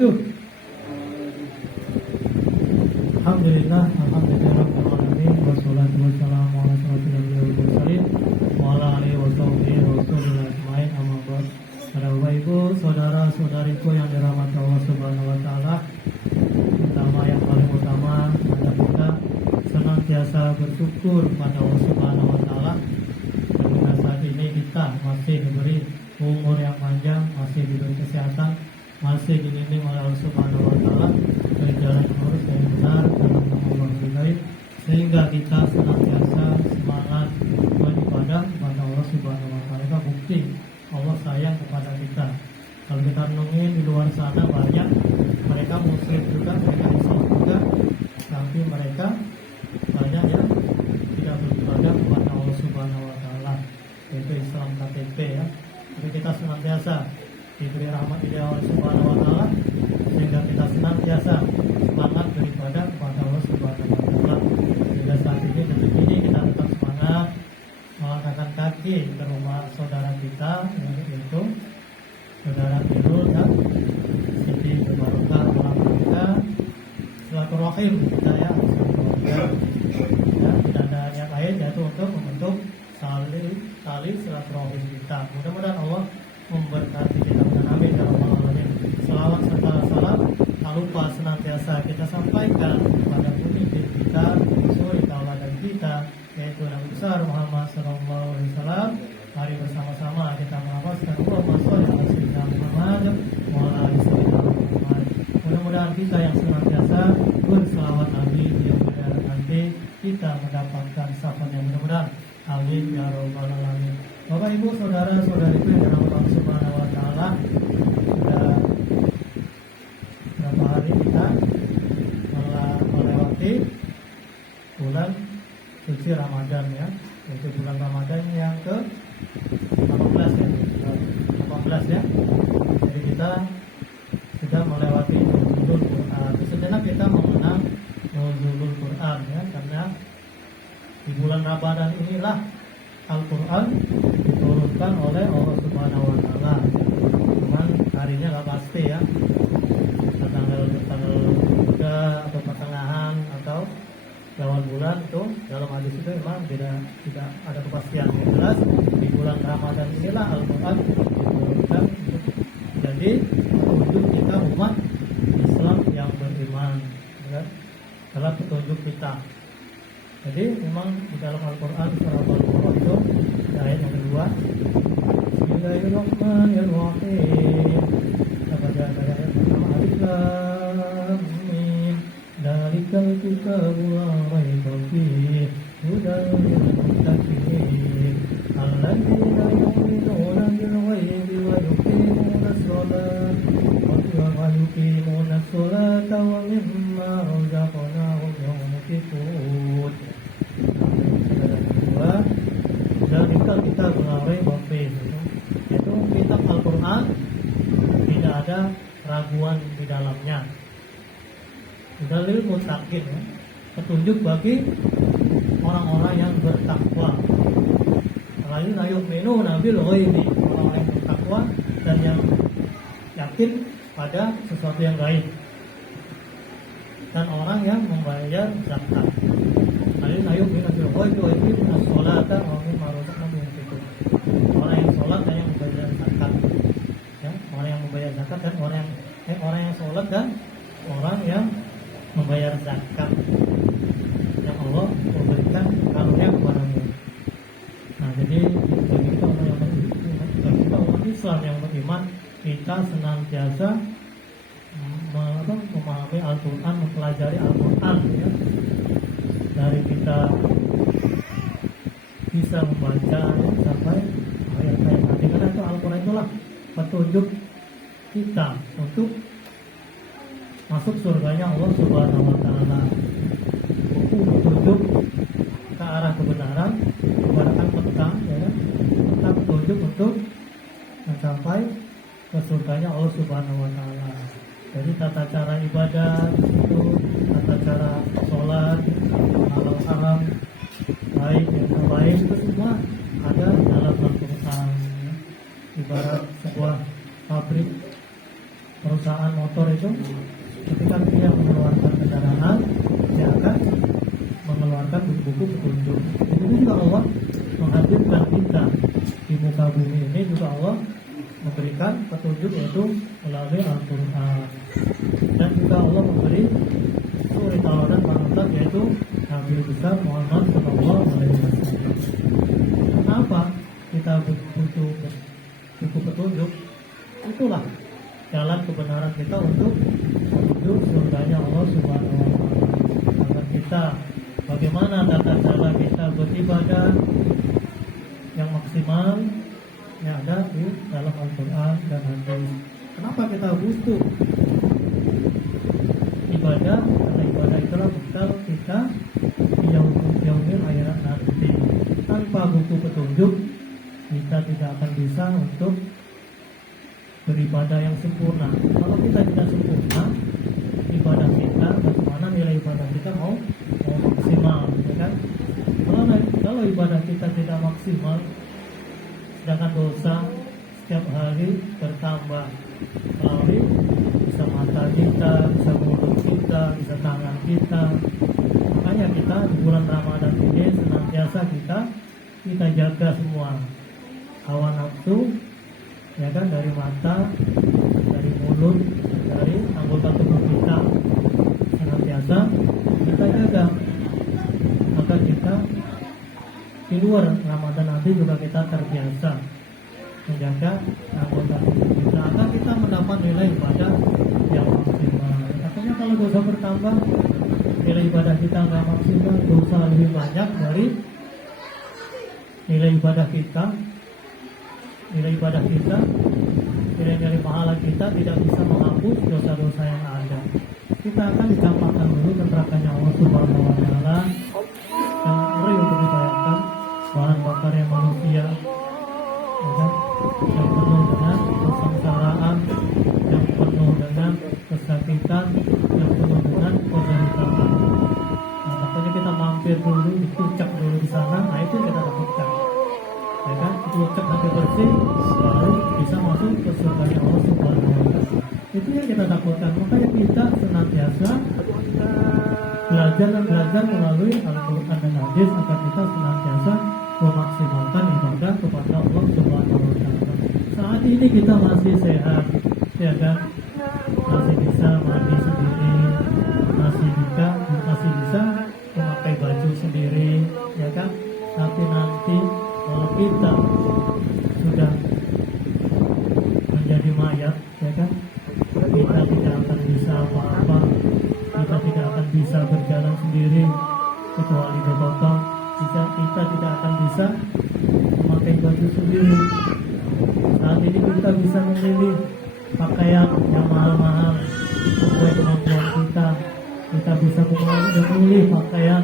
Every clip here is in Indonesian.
wabarakatuh. Alhamdulillah, alhamdulillahirobbilalamin, wassalatu wassalamu ala asyrofil anbiya'i wal mursalin wa ala alihi washabihi wasallam ajmain, amma ba'd. Para Bapak Ibu, saudara-saudariku yang dirahmati Allah Subhanahu wa taala, pertama yang paling utama adalah kita senantiasa bersyukur pada Allah Subhanahu wa taala karena saat ini kita masih diberi umur yang panjang, masih diberi kesehatan, masih dibimbing oleh Allah Subhanahu wa taala dari jalan yang lurus dan benar dalam nama Allah Subhanahu, sehingga kita senantiasa semangat beribadah kepada Allah Subhanahu wa taala. Bukti Allah sayang kepada kita. Kalau kita renungin di luar sana banyak mereka muslim juga, mereka Islam juga, tapi mereka banyak yang tidak beribadah kepada Allah Subhanahu wa taala, yaitu Islam KTP ya. Jadi kita senantiasa diberi rahmat dari Allah Subhanahu wa taala sehingga kita senantiasa semangat beribadah kepada Allah Subhanahu wa taala. Sehingga saat ini detik ini kita tetap semangat melangkahkan kaki ke rumah saudara kita, yaitu saudara Birul dan Siti Berbarokah, kita silaturahim kita ya, tidak ada yang lain yaitu untuk membentuk tali silaturahim kita. Mudah-mudahan Allah memberkati kita, amin ya rabbal alamin. Selawat serta salam tak lupa senantiasa kita sampaikan kepada pemimpin kita, suri tauladan kita, yaitu Nabi besar Muhammad sallallahu alaihi wasallam. Mari bersama-sama kita melafazkan Allahumma shalli ala sayyidina Muhammad wa ala ali sayyidina Muhammad. Mudah-mudahan kita yang senantiasa berselawat Nabi yang nanti kita mendapatkan syafaatnya, mudah-mudahan. Amin ya rabbal alamin. Bapak Ibu saudara-saudariku yang dirahmati Allah Subhanahu wa taala, sudah berapa hari kita melewati bulan suci Ramadan ya, yaitu bulan Ramadan yang ke 18 ya. 18 ya. Jadi kita sudah melewati nuzulul Quran. Sejenak kita mengenal nuzulul Quran ya, karena di bulan Ramadan inilah Al-Quran diturunkan oleh Allah Subhanahu wa taala. Cuman harinya nggak pasti ya. Tanggal 3 atau pertengahan atau awal bulan itu dalam hadis itu memang tidak ada kepastian. Yang jelas di bulan Ramadan inilah Al-Quran diturunkan. Jadi petunjuk kita umat Islam yang beriman ya, adalah petunjuk kita. Jadi memang di dalam Al-Quran surah Al-Baqarah itu ayat yang kedua, Bismillahirrahmanirrahim. Pada ayat pertama, Alif Lam Mim, Dzalikal kitabu la raiba fihi, hudan lil muttaqin, alladzina yu'minuna bil ghaibi wa yuqimuna as-salata wa mimma razaqnahum yunfiqun. Dan kita mengarai bafir itu kitab Al-Quran tidak ada raguan di dalamnya. Dalil muttaqin ya, petunjuk bagi orang-orang yang bertakwa. Alladzina yu'minuna bil ghaibi, orang yang bertakwa dan yang yakin pada sesuatu yang gaib, dan orang yang membayar zakat. Alladzina yu'minuna bil ghaibi wa yuqimuna as-salata wa mimma razaqnahum yunfiqun. Orang yang sholat dan yang membayar zakat. Ya, orang yang membayar zakat dan orang yang sholat dan orang yang membayar zakat yang Allah memberikan karunia kepadamu. Nah, jadi bagi kita umat Islam yang beriman, kita senantiasa memahami Al-Quran, mempelajari Al-Quran ya. Dari kita bisa membaca ya, sampai ayat-ayat nanti, karena itu Al-Quran itulah petunjuk kita untuk masuk surganya Allah Subhanahu wa taala. Buku petunjuk ke arah kebenaran, kebenaran petang ya, petang petunjuk untuk mencapai ke surganya Allah Subhanahu wa taala. Jadi tata cara ibadah itu, tata cara sholat, halal haram, baik dan terbaik itu semua ada dalam Al-Quran ya. Ibarat sebuah pabrik perusahaan motor itu, ketika dia mengeluarkan kendaraan, dia akan mengeluarkan buku-buku petunjuk. Itu juga Allah menghadirkan kita di muka bumi ini, juga Allah memberikan petunjuk yaitu melalui Al-Quran. Dan juga Allah memberi suri tauladan panutan yaitu Nabi besar Muhammad Sallallahu Alaihi Wasallam. Kenapa kita butuh buku petunjuk? Itulah jalan kebenaran kita untuk menuju surganya Allah Subhanahu Wa Taala. Agar kita bagaimana tata cara kita beribadah yang maksimal yang ada di dalam Al-Quran dan hadis. Kenapa kita butuh ibadah? Karena ibadah itulah bekal kita di yaumil akhirat nanti. Tanpa buku petunjuk, kita tidak akan bisa untuk beribadah yang sempurna. Kalau kita tidak sempurna ibadah kita, bagaimana nilai ibadah kita mau maksimal, ya kan? Kalau ibadah kita tidak maksimal, sedangkan dosa setiap hari bertambah melalui bisa mata kita, bisa mulut kita, bisa tangan kita. Makanya kita di bulan Ramadan ini senantiasa kita jaga semua hawa nafsu, ya kan, dari mata, dari mulut, dari anggota tubuh kita, senantiasa kita jaga agar kita di luar Ramadan nanti juga kita terbiasa menjaga anggota tubuh kita agar kita mendapat nilai ibadah yang maksimal. Artinya kalau dosa bertambah, nilai ibadah kita nggak maksimal, dosa lebih banyak dari nilai ibadah kita, nilai pahala kita tidak bisa menghapus dosa-dosa yang ada. Kita akan dicampakkan dulu ke nerakanya Allah Subhanahu Wa Taala yang ngeri untuk dibayangkan, bahan bakar yang manusia, ya kan? Yang penuh dengan kesengsaraan, yang penuh dengan kesakitan, yang penuh dengan penderitaan. Nah, makanya kita mampir dulu, dikucak dulu di sana. Nah, itu yang kita dapatkan, ya kan? Dikucak sampai bersih, baru bisa masuk ke surga Allah Subhanahu Wa Taala. Itu yang kita takutkan. Makanya kita senantiasa belajar melalui Al-Quran dan hadis agar kita senantiasa memaksimalkan ibadah kepada Allah Subhanahu Wa Taala. Saat ini kita masih sehat, ya kan? Masih bisa mandi sendiri, masih bisa memakai baju sendiri, ya kan? Tapi nanti kalau kita sudah menjadi mayat, ya kan? Kita tidak akan bisa apa-apa, kita tidak akan bisa berjalan sendiri kecuali bergotong. Kita tidak akan bisa memakai baju sendiri. Saat ini kita bisa memilih pakaian yang mahal-mahal sesuai kemampuan kita. Kita bisa memilih pakaian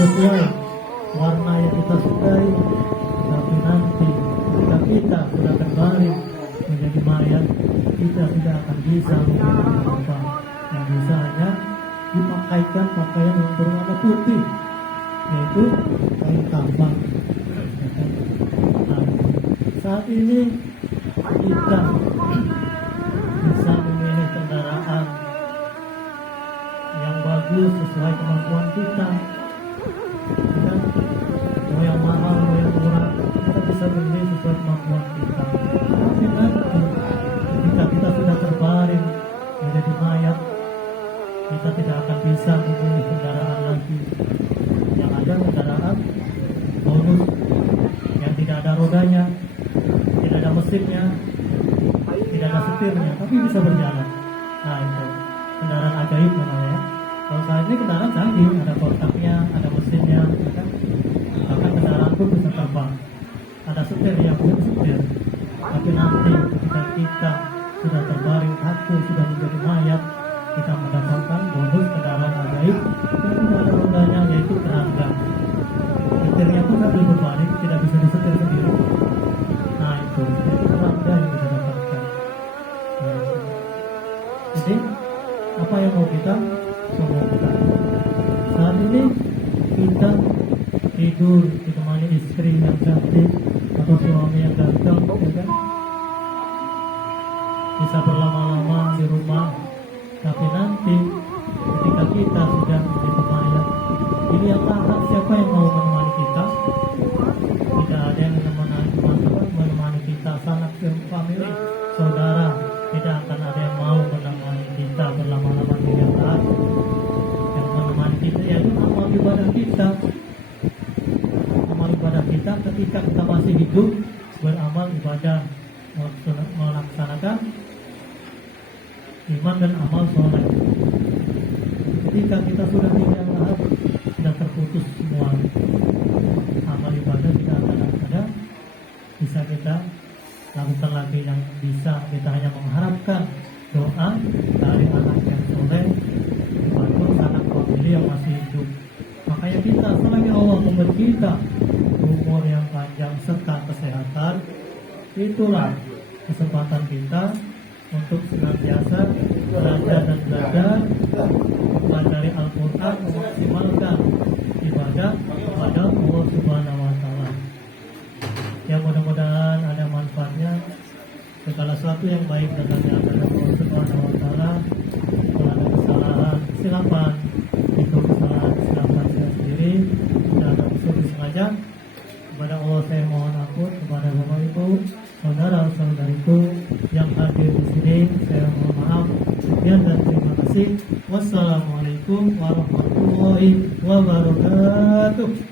sesuai warna yang kita sukai. Tapi nanti ketika kita sudah terbaring menjadi mayat, kita tidak akan bisa menggunakan apa. Yang bisa hanya dimakaikan pakaian yang berwarna putih, yaitu kain kafan. Nah, saat ini kita bisa memilih kendaraan yang bagus sesuai kemampuan kita. Mau yang mahal, mau yang murah, kita bisa memilih sesuai kemampuan kita. Tapi nanti ketika kita sudah terbaring menjadi mayat, kita tidak akan bisa memilih kendaraan lagi. Yang ada kendaraan bonus yang tidak ada rodanya, tidak ada mesinnya, tidak ada setirnya, tapi bisa berjalan. Nah, itu kendaraan ajaib namanya, ya. Kalau saat ini kendaraan canggih, ada kontaknya, ada mesinnya, ya kan? Bahkan kendaraan pun bisa terbang, ada setir yang bukan setir. Tapi nanti ketika kita sudah terbaring kaku, sudah menjadi mayat, kita mendapatkan bonus kendaraan ajaib yang tidak ada rodanya, yaitu kerangka. Setirnya pun sambil berbalik, tidak bisa disetir sendiri. Nah, itu kerangka yang kita dapatkan. Nah, jadi apa yang mau kita sembunyikan? Saat ini kita tidur ditemani istri yang cantik atau suami yang ganteng, ya kan? Bisa berlama-lama ibadah kita. Amal ibadah kita ketika kita masih hidup, beramal ibadah, melaksanakan iman dan amal soleh. Ketika kita sudah tidak lahir, sudah terputus semua amal ibadah, kita akan ada bisa kita lakukan lagi. Yang bisa kita hanya mengharapkan doa dari anak yang soleh atau anak famili yang masih hidup. Makanya kita selagi Allah memberi kita umur yang panjang serta kesehatan, itulah kesempatan kita untuk senantiasa belajar dan belajar mempelajari Al-Quran, memaksimalkan ibadah kepada Allah Subhanahu wa Ta'ala. Ya, mudah-mudahan ada manfaatnya. Segala sesuatu yang baik datangnya dari Allah Subhanahu wa Ta'ala. Kalau ada kesalahan, silakan itu kesalahan saya sendiri, dan usul disengaja. Kepada Allah saya mohon ampun, kepada Bapak Ibu, saudara-saudariku yang hadir di sini saya mohon maaf. Sekian dan terima kasih. Wassalamualaikum warahmatullahi wabarakatuh.